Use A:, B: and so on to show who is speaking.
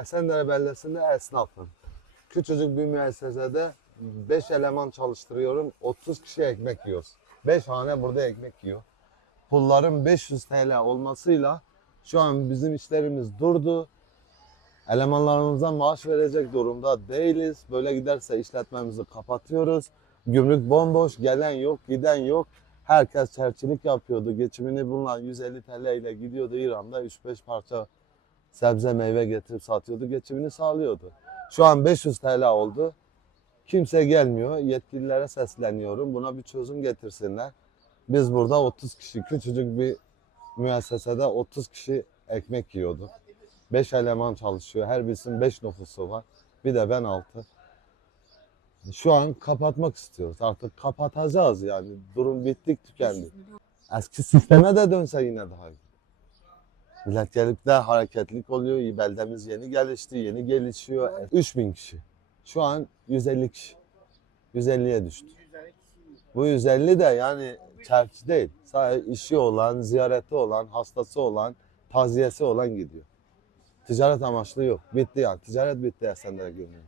A: Esendere Beldesi'nde esnafım. Küçücük bir müessesede 5 eleman çalıştırıyorum. 30 kişi ekmek yiyoruz. 5 hane burada ekmek yiyor. Pulların 500 TL olmasıyla şu an bizim işlerimiz durdu. Elemanlarımıza maaş verecek durumda değiliz. Böyle giderse işletmemizi kapatıyoruz. Gümrük bomboş, gelen yok, giden yok. Herkes çerçilik yapıyordu. Geçimini bununla 150 TL ile gidiyordu İran'da 3-5 parça sebze meyve getirip satıyordu. Geçimini sağlıyordu. Şu an 500 TL oldu. Kimse gelmiyor. Yetkililere sesleniyorum. Buna bir çözüm getirsinler. Biz burada 30 kişi, küçücük bir müessesede 30 kişi ekmek yiyordu. 5 eleman çalışıyor. Her birisinin 5 nüfusu var. Bir de ben 6. Şu an kapatmak istiyoruz. Artık kapatacağız yani. Durum bittik tükendi. Eski sisteme de dönse yine daha iyi. Millet gelip de hareketlilik oluyor. Beldemiz yeni gelişti, yeni gelişiyor. 3000 kişi. Şu an 150 kişi. 150'ye düştü. Bu 150 de yani çarşı değil. Sadece işi olan, ziyareti olan, hastası olan, taziyesi olan gidiyor. Ticaret amaçlı yok. Bitti yani. Ticaret bitti Esenler'e görünüyor.